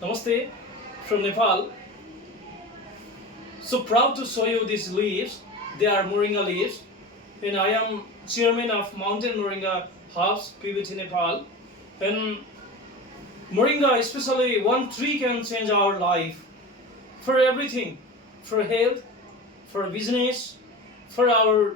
Namaste from Nepal. So proud to show you these leaves. They are Moringa leaves, and I am chairman of Mountain Moringa Hubs, PBT Nepal. And Moringa, especially one tree, can change our life for everything, for health, for business, for our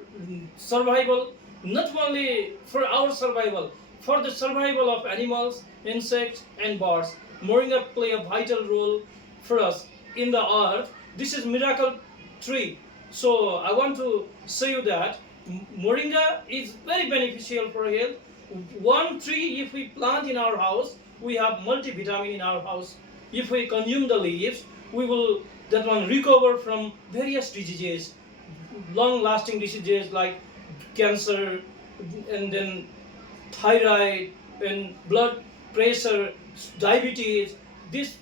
survival. Not only for our survival, for the survival of animals, insects, and birds. Moringa play a vital role for us in the earth. This is miracle tree. So I want to say you that Moringa is very beneficial for health. One tree, if we plant in our house, we have multivitamin in our house. If we consume the leaves, we will that one recover from various diseases, long-lasting diseases like cancer, and then thyroid and blood pressure, diabetes. This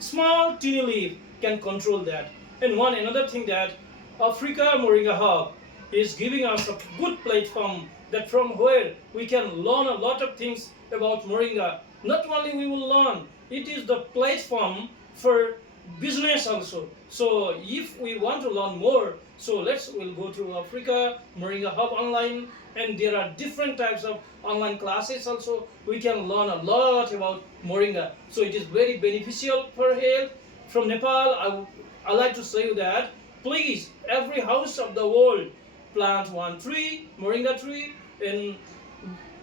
small teeny leaf can control that. And one another thing that Africa Moringa Hub is giving us a good platform that from where we can learn a lot of things about Moringa. Not only we will learn, it is the platform for business also. So if we want to learn more, so we'll go to Africa Moringa Hub online, and there are different types of online classes also. We can learn a lot about Moringa. So it is very beneficial for health. From Nepal, I like to say that please, every house of the world, plant one tree, Moringa tree, and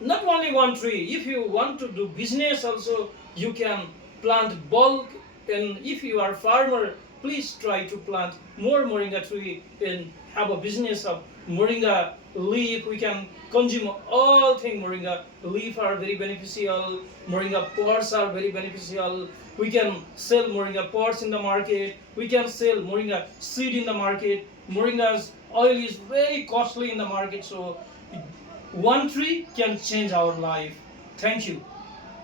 not only one tree. If you want to do business also, you can plant bulk. And if you are farmer, please try to plant more Moringa tree and have a business of Moringa leaf. We can consume all things Moringa leaf are very beneficial. Moringa pods are very beneficial. We can sell Moringa pods in the market. We can sell Moringa seed in the market. Moringa's oil is very costly in the market. So one tree can change our life. Thank you.